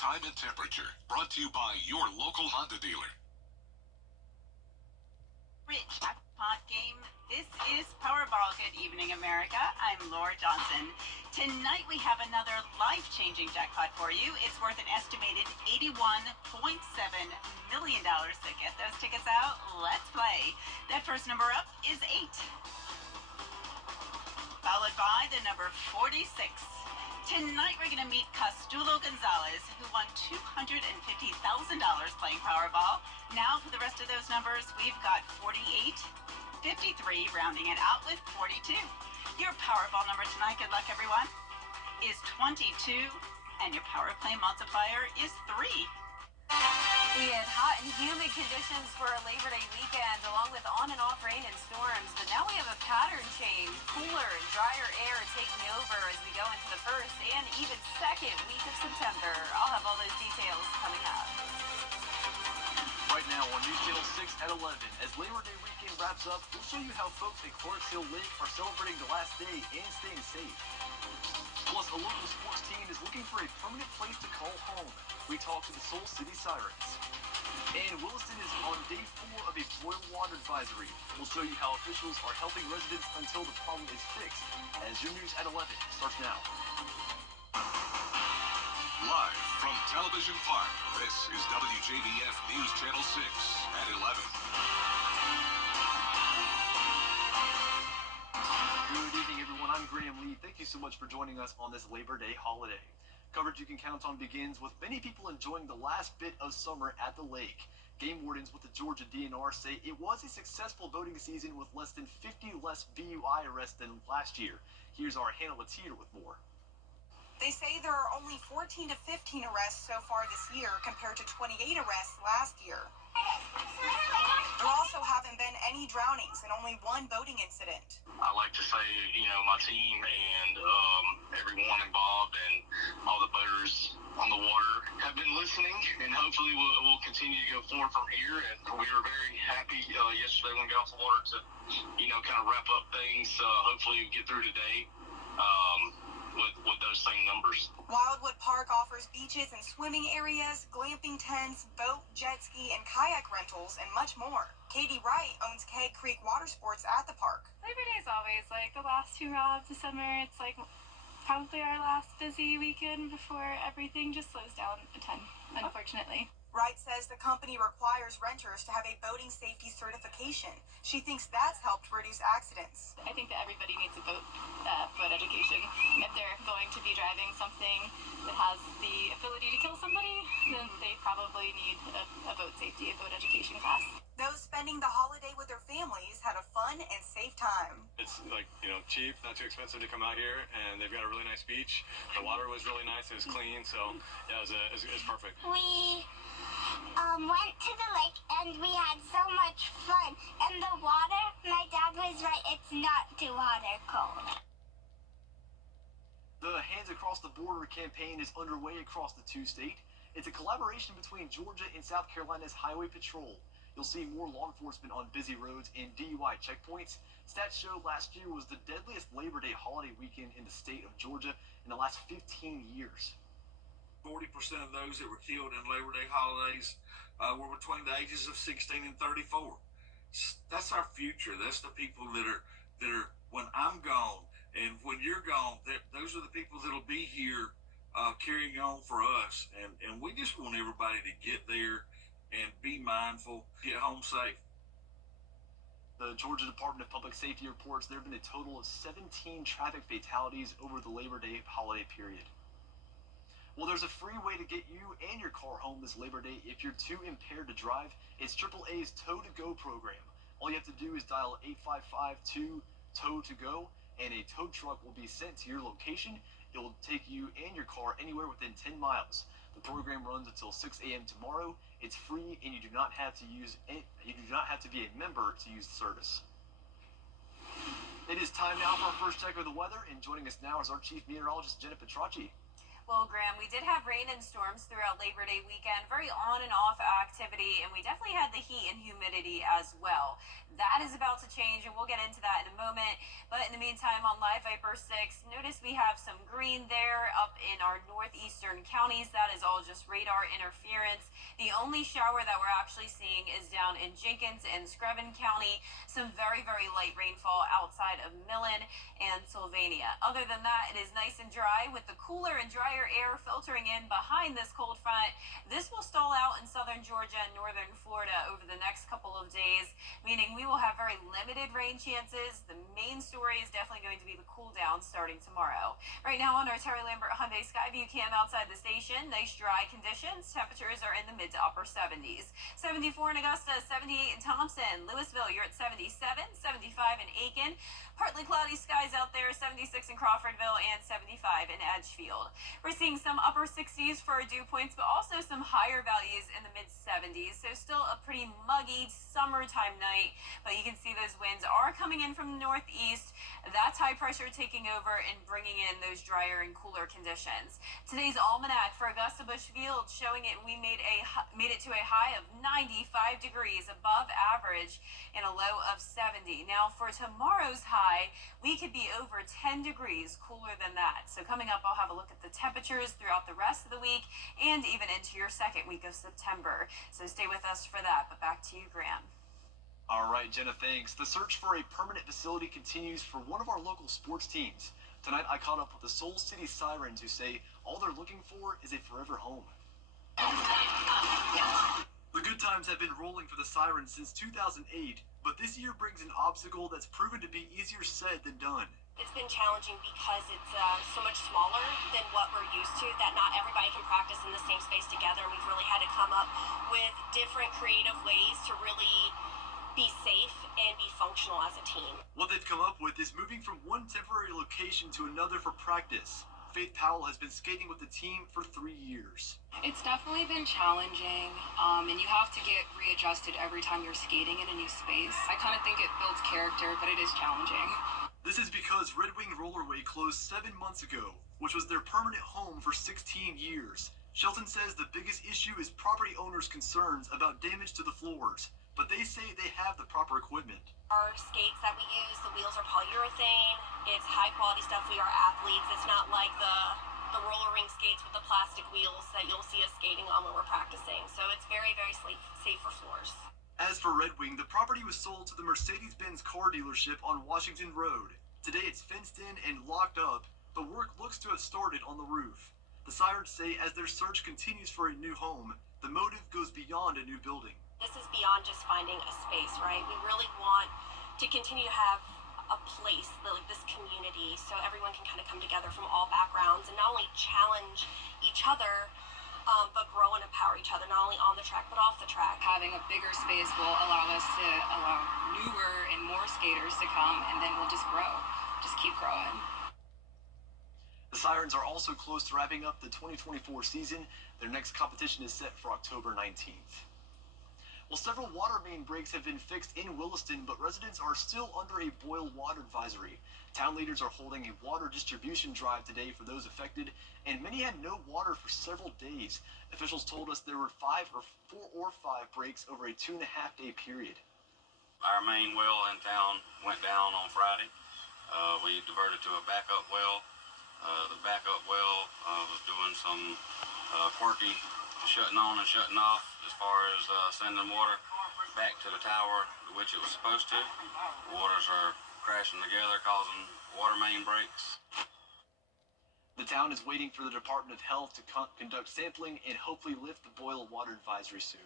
time and temperature. Brought to you by your local Honda dealer. Rich jackpot game. This is Powerball. Good evening, America. I'm Laura Johnson. Tonight we have another life-changing jackpot for you. It's worth an estimated $81.7 million. So get those tickets out. Let's play. That first number up is 8. Followed by the number 46. Tonight we're going to meet Castulo Gonzalez, who won $250,000 playing Powerball. Now for the rest of those numbers, we've got 48, 53, rounding it out with 42. Your Powerball number tonight, good luck everyone, is 22, and your Power Play multiplier is 3. We had hot and humid conditions for a Labor Day weekend, along with on and off rain and storms. But now we have a pattern change. Cooler and drier air taking over as we go into the first and even second week of September. I'll have all those details coming up. Right now on News Channel 6 at 11, as Labor Day weekend wraps up, we'll show you how folks at Clarks Hill Lake are celebrating the last day and staying safe. Plus, a local sports team is looking for a permanent place to call home. We talk to the Soul City Sirens. And Williston is on day 4 of a boil water advisory. We'll show you how officials are helping residents until the problem is fixed. As your news at 11 starts now. Live from Television Park, this is WJBF News Channel 6 at 11. Good evening, everyone. I'm Graham Lee. Thank you so much for joining us on this Labor Day holiday. Coverage you can count on begins with many people enjoying the last bit of summer at the lake. Game wardens with the Georgia DNR say it was a successful voting season with less than 50 less DUI arrests than last year. Here's our Hannah Latier with more. They say there are only 14 to 15 arrests so far this year compared to 28 arrests last year. There also haven't been any drownings and only one boating incident. I like to say, my team and everyone involved and all the boaters on the water have been listening, and hopefully we'll continue to go forward from here. And we were very happy yesterday when we got off the water to, kind of wrap up things. Hopefully we get through today. With those same numbers. Wildwood Park offers beaches and swimming areas, glamping tents, boat, jet ski, and kayak rentals, and much more. Katie Wright owns Keg Creek Water Sports at the park. Labor Day is always like the last hurrah of the summer. It's like probably our last busy weekend before everything just slows down a ton, unfortunately. Wright says the company requires renters to have a boating safety certification. She thinks that's helped reduce accidents. I think that everybody needs a boat education. If they're going to be driving something that has the ability to kill somebody, then they probably need a boat safety, a boat education class. Those spending the holiday with their families had a fun and safe time. It's cheap, not too expensive to come out here, and they've got a really nice beach. The water was really nice, it was clean, so yeah, it was perfect. We went to the lake and we had so much fun. And the water, my dad was right, it's not too hot or cold. The Hands Across the Border campaign is underway across the two-state. It's a collaboration between Georgia and South Carolina's Highway Patrol. You'll see more law enforcement on busy roads and DUI checkpoints. Stats show last year was the deadliest Labor Day holiday weekend in the state of Georgia in the last 15 years. 40% of those that were killed in Labor Day holidays were between the ages of 16 and 34. That's our future. That's the people that are when I'm gone and when you're gone, those are the people that'll be here carrying on for us. And we just want everybody to get there and be mindful, get home safe. The Georgia Department of Public Safety reports there have been a total of 17 traffic fatalities over the Labor Day holiday period. Well, there's a free way to get you and your car home this Labor Day if you're too impaired to drive. It's AAA's Tow to Go program. All you have to do is dial 855-2-TOW-TO-GO, and a tow truck will be sent to your location. It will take you and your car anywhere within 10 miles. The program runs until 6 a.m. tomorrow. It's free, and you do not have to be a member to use the service. It is time now for our first check of the weather, and joining us now is our chief meteorologist, Jenna Petracci. Well, Graham, we did have rain and storms throughout Labor Day weekend. Very on and off activity, and we definitely had the heat and humidity as well. That is about to change, and we'll get into that in a moment. But in the meantime, on Live Viper 6, notice we have some green there up in our northeastern counties. That is all just radar interference. The only shower that we're actually seeing is down in Jenkins and Screven County. Some very, very light rainfall outside of Millen and Sylvania. Other than that, it is nice and dry with the cooler and drier air filtering in behind this cold front. This will stall out in southern Georgia and northern Florida over the next couple of days, meaning we will have very limited rain chances. The main story is definitely going to be the cool down starting tomorrow. Right now on our Terry Lambert Hyundai Skyview cam outside the station, nice dry conditions. Temperatures are in the mid to upper 70s. 74 in Augusta, 78 in Thompson. Louisville, you're at 77, 75 in Aiken. Partly cloudy skies out there, 76 in Crawfordville and 75 in Edgefield. We're seeing some upper 60s for our dew points, but also some higher values in the mid 70s. So still a pretty muggy summertime night, but you can see those winds are coming in from the northeast. That's high pressure taking over and bringing in those drier and cooler conditions. Today's almanac for Augusta Busch Field showing it we made it to a high of 95 degrees above average and a low of 70. Now for tomorrow's high, we could be over 10 degrees cooler than that. So coming up, I'll have a look at the temperatures throughout the rest of the week and even into your second week of September. So stay with us for that. But back to you, Graham. All right, Jenna, thanks. The search for a permanent facility continues for one of our local sports teams. Tonight, I caught up with the Soul City Sirens, who say all they're looking for is a forever home. The good times have been rolling for the Sirens since 2008, but this year brings an obstacle that's proven to be easier said than done. It's been challenging because it's so much smaller than what we're used to, that not everybody can practice in the same space together. We've really had to come up with different creative ways to really be safe and be functional as a team. What they've come up with is moving from one temporary location to another for practice. Faith Powell has been skating with the team for 3 years. It's definitely been challenging, and you have to get readjusted every time you're skating in a new space. I kind of think it builds character, but it is challenging. This is because Red Wing Rollerway closed 7 months ago, which was their permanent home for 16 years. Shelton says the biggest issue is property owners' concerns about damage to the floors, but they say they have the proper equipment. Our skates that we use, the wheels are polyurethane. It's high quality stuff. We are athletes. It's not like the roller ring skates with the plastic wheels that you'll see us skating on when we're practicing. So it's very, very safe for floors. As for Red Wing, the property was sold to the Mercedes-Benz car dealership on Washington Road. Today it's fenced in and locked up, but work looks to have started on the roof. The Sirens say as their search continues for a new home, the motive goes beyond a new building. This is beyond just finding a space, right? We really want to continue to have a place, like this community, so everyone can kind of come together from all backgrounds and not only challenge each other, but grow and empower each other, not only on the track, but off the track. Having a bigger space will allow us to allow newer and more skaters to come, and then we'll just grow, just keep growing. The Sirens are also close to wrapping up the 2024 season. Their next competition is set for October 19th. Well, several water main breaks have been fixed in Williston, but residents are still under a boil water advisory. Town leaders are holding a water distribution drive today for those affected, and many had no water for several days. Officials told us there were 4 or 5 breaks over a 2.5-day period. Our main well in town went down on Friday. We diverted to a backup well. The backup well was doing some quirky shutting on and shutting off as far as sending water back to the tower, which it was supposed to. Waters are crashing together, causing water main breaks. The town is waiting for the Department of Health to conduct sampling and hopefully lift the boil water advisory soon.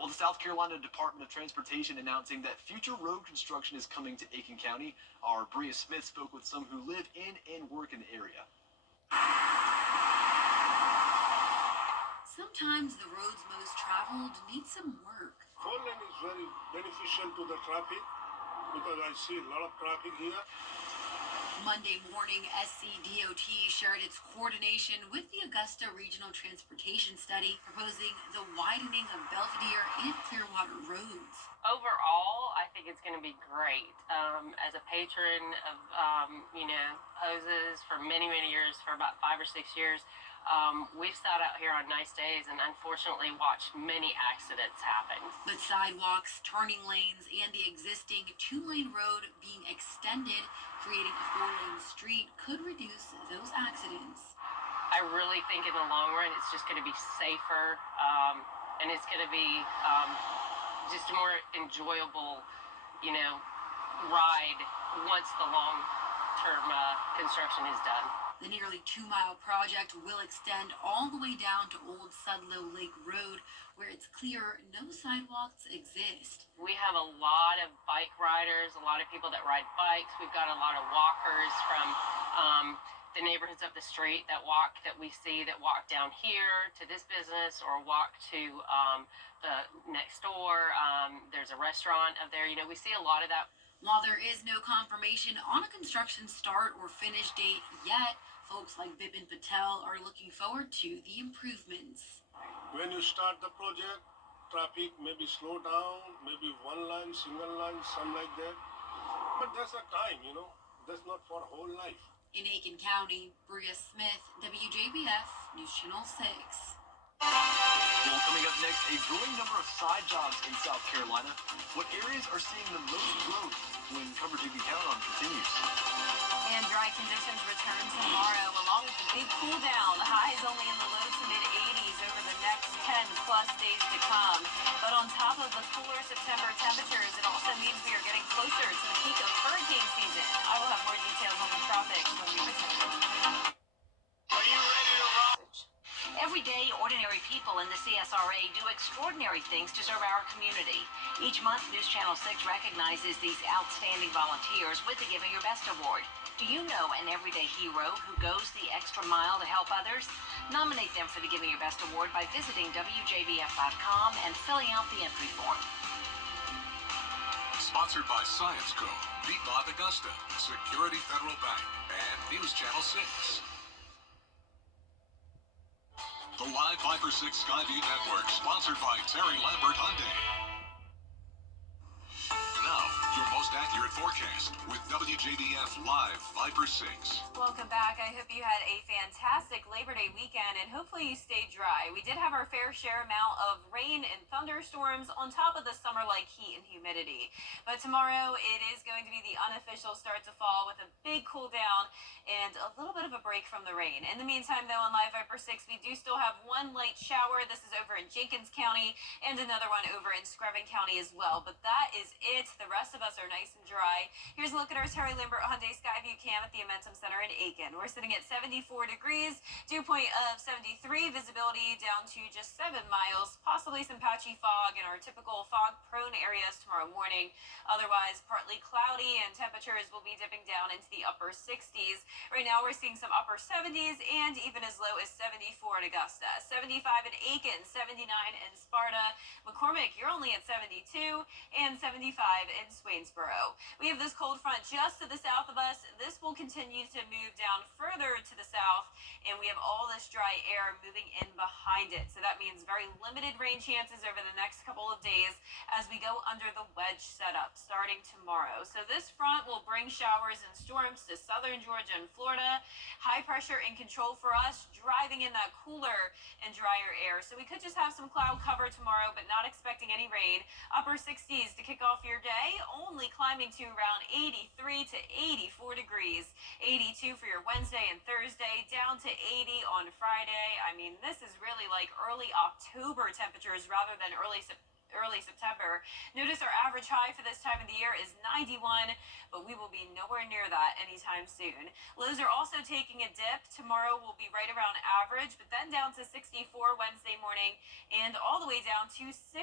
Well, the South Carolina Department of Transportation announcing that future road construction is coming to Aiken County. Our Bria Smith spoke with some who live in and work in the area. Sometimes the roads most traveled need some work. 4 lane is very beneficial to the traffic because I see a lot of traffic here. Monday morning, SCDOT shared its coordination with the Augusta Regional Transportation Study, proposing the widening of Belvedere and Clearwater roads. Overall, I think it's going to be great. As a patron of, hoses for many, many years, for about 5 or 6 years, we've sat out here on nice days and unfortunately watched many accidents happen. But sidewalks, turning lanes, and the existing 2-lane road being extended, creating a 4-lane street, could reduce those accidents. I really think in the long run, it's just going to be safer, and it's going to be just a more enjoyable, ride once the long-term construction is done. The nearly 2-mile project will extend all the way down to Old Sudlow Lake Road, where it's clear no sidewalks exist. We have a lot of bike riders, a lot of people that ride bikes. We've got a lot of walkers from the neighborhoods up the street that walk down here to this business or walk to the next door. There's a restaurant up there. We see a lot of that. While there is no confirmation on a construction start or finish date yet, folks like Bipin Patel are looking forward to the improvements. When you start the project, traffic maybe slow down, maybe one line, single line, something like that. But that's a time, that's not for whole life. In Aiken County, Bria Smith, WJBF, News Channel 6. Well, coming up next, a growing number of side jobs in South Carolina. What areas are seeing the most growth when coverage you can count on continues? And dry conditions return tomorrow, along with the big cool down. The highs only in the low to mid 80s over the next 10 plus days to come. But on top of the cooler September temperatures, it also means we are getting closer to the peak of hurricane season. I will have more details on the tropics when we return. Are you ready to rock? Every day, ordinary people in the CSRA do extraordinary things to serve our community. Each month, News Channel 6 recognizes these outstanding volunteers with the Giving Your Best Award. Do you know an everyday hero who goes the extra mile to help others? Nominate them for the Giving Your Best Award by visiting WJBF.com and filling out the entry form. Sponsored by Science Co., Piedmont Augusta, Security Federal Bank, and News Channel 6. The Live 5-for-6 Skyview Network, sponsored by Terry Lambert Hyundai. Now, your most accurate forecast with WJBF Live 5-for-6. Welcome back. I hope you had a fantastic Labor Day weekend and hopefully you stayed dry. We did have our fair share amount of rain and thunderstorms on top of the summer-like heat and humidity. But tomorrow it is going to be the unofficial start to fall with a big cool down and a little bit of a break from the rain. In the meantime, though, on Live 5-for-6, we do still have one light shower. This is over in Jenkins County and another one over in Screven County as well. But that is it. The rest of us are nice and dry. Here's a look at our Terry Lambert Hyundai Skyview cam at the Amentum Center in Aiken. We're sitting at 74 degrees, dew point of 73, visibility down to just 7 miles, possibly some patchy fog in our typical fog-prone areas tomorrow morning. Otherwise, partly cloudy and temperatures will be dipping down into the upper 60s. Right now, we're seeing some upper 70s and even as low as 74 in Augusta, 75 in Aiken, 79 in Sparta. McCormick, you're only at 72, and 75 in Swainsboro. We have this cold front just to the south of us. This will continue to move down further to the south, and we have all this dry air moving in behind it. So that means very limited rain chances over the next couple of days as we go under the wedge setup starting tomorrow. So this front will bring showers and storms to southern Georgia and Florida. High pressure in control for us, driving in that cooler and drier air. So we could just have some cloud cover tomorrow, but not expecting any rain. Upper 60s to kick off your day, only climbing to around 83 to 84 degrees. 82 for your Wednesday and Thursday, down to 80 on Friday. I mean, this is really like early October temperatures rather than early September. Notice our average high for this time of the year is 91, but we will be nowhere near that anytime soon. Lows are also taking a dip. Tomorrow will be right around average, but then down to 64 Wednesday morning and all the way down to 60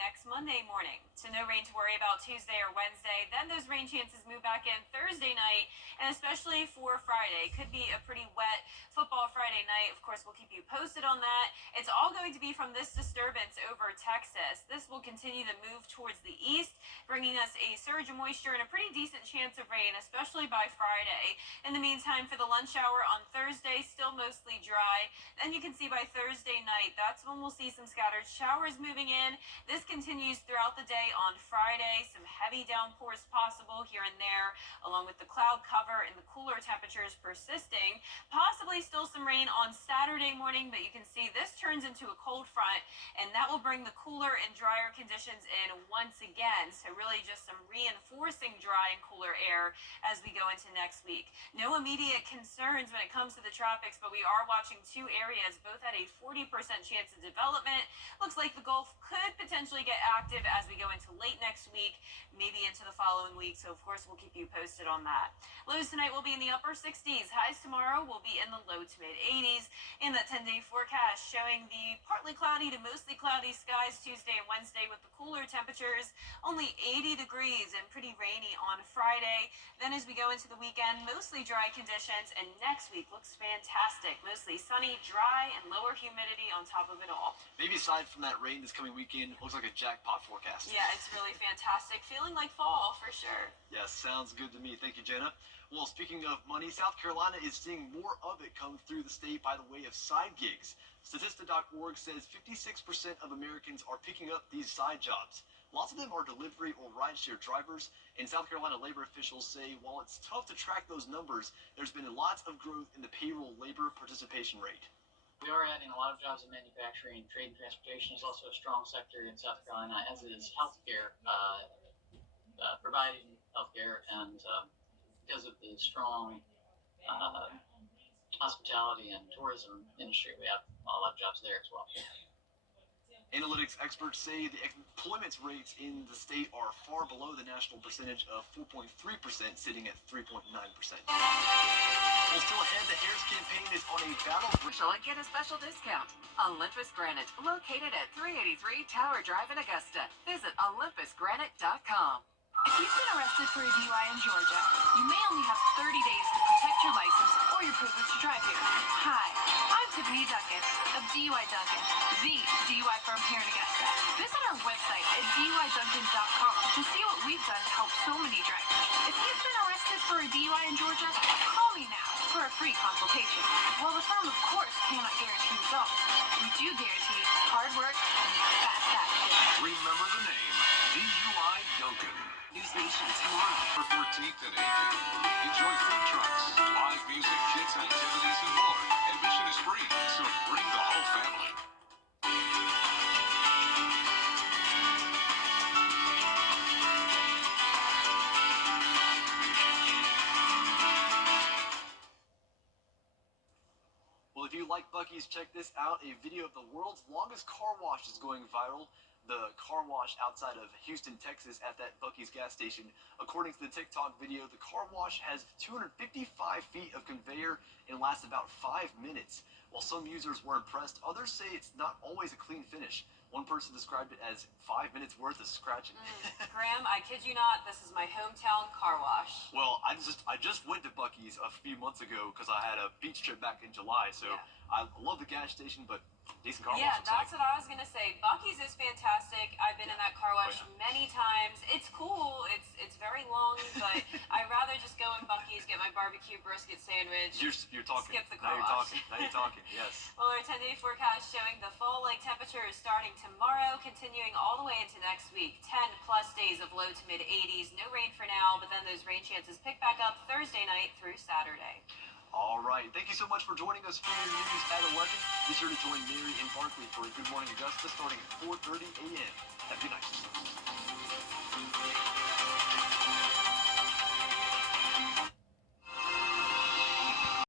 next Monday morning. So no rain to worry about Tuesday or Wednesday. Then those rain chances move back in Thursday night, and especially for Friday. Could be a pretty wet football Friday night. tonight. Of course, we'll keep you posted on that. It's all going to be from this disturbance over Texas. This will continue to move towards the east, bringing us a surge of moisture and a pretty decent chance of rain, especially by Friday. In the meantime, for the lunch hour on Thursday, still mostly dry. Then you can see by Thursday night, that's when we'll see some scattered showers moving in. This continues throughout the day on Friday. Some heavy downpours possible here and there, along with the cloud cover and the cooler temperatures persisting. Possibly still some rain on Saturday morning, but you can see this turns into a cold front, and that will bring the cooler and drier conditions in once again. So really just some reinforcing dry and cooler air as we go into next week. No immediate concerns when it comes to the tropics, but we are watching two areas, both at a 40% chance of development. Looks like the Gulf could potentially get active as we go into late next week, maybe into the following week. So of course we'll keep you posted on that. Lows tonight will be in the upper 60s. Highs tomorrow will be in the low to mid 80s. In that 10-day forecast showing the partly cloudy to mostly cloudy skies Tuesday and Wednesday with the cooler temperatures, only 80 degrees and pretty rainy on Friday. Then as we go into the weekend, mostly dry conditions, and next week looks fantastic. Mostly sunny, dry, and lower humidity on top of it all. Maybe aside from that rain this coming weekend, looks like a jackpot forecast. Yeah, it's really fantastic. Feeling like fall for sure. Yes, sounds good to me. Thank you, Jenna. Well, speaking of money, South Carolina is seeing more of it come through the state by the way of side gigs. Statista.org says 56% of Americans are picking up these side jobs. Lots of them are delivery or rideshare drivers, and South Carolina labor officials say while it's tough to track those numbers, there's been lots of growth in the payroll labor participation rate. We are adding a lot of jobs in manufacturing. Trade and transportation is also a strong sector in South Carolina, as is healthcare, providing healthcare, and because of the strong hospitality and tourism industry, we have a lot of jobs there as well. Analytics experts say the employment rates in the state are far below the national percentage of 4.3%, sitting at 3.9%. Well, still ahead, the Harris campaign is on a battle. And get a special discount. Olympus Granite, located at 383 Tower Drive in Augusta. Visit olympusgranite.com. If you've been arrested for a DUI in Georgia, you may only have 30 days to protect your license or your privilege to drive here. Hi, I'm Tiffany Duncan of DUI Duncan, the DUI firm here in Augusta. Visit our website at DUIDuncan.com to see what we've done to help so many drivers. If you've been arrested for a DUI in Georgia, call me now for a free consultation. While the firm, of course, cannot guarantee results, we do guarantee hard work and fast action. Remember the name, DUI Duncan. News Nation tomorrow. For 14th and 18th. Enjoy food trucks, live music, kids activities, and more. Admission is free, so bring the whole family. Well, if you like Buc-ee's, check this out. A video of the world's longest car wash is going viral. The car wash outside of Houston, Texas at that Buc-ee's gas station. According to the TikTok video, the car wash has 255 feet of conveyor and lasts about 5 minutes. While some users were impressed, others say it's not always a clean finish. One person described it as 5 minutes worth of scratching. Graham, I kid you not, this is my hometown car wash. Well, I just went to Buc-ee's a few months ago because I had a beach trip back in July, so yeah. I love the gas station, but decent car wash. Yeah, that's what I was gonna say. Buc-ee's is fantastic. I've been in that car wash many times. It's cool. It's very long, but I'd rather just go in Buc-ee's, get my barbecue brisket sandwich. You're talking. Skip the car wash. Now you're talking. Yes. Well, our 10-day forecast showing the fall-like temperatures starting tomorrow, continuing all the way into next week. 10+ days of low to mid 80s. No rain for now, but then those rain chances pick back up Thursday night through Saturday. All right. Thank you so much for joining us for your news at 11. Be sure to join Mary and Barkley for a Good Morning Augusta starting at 4:30 a.m. Have a good night.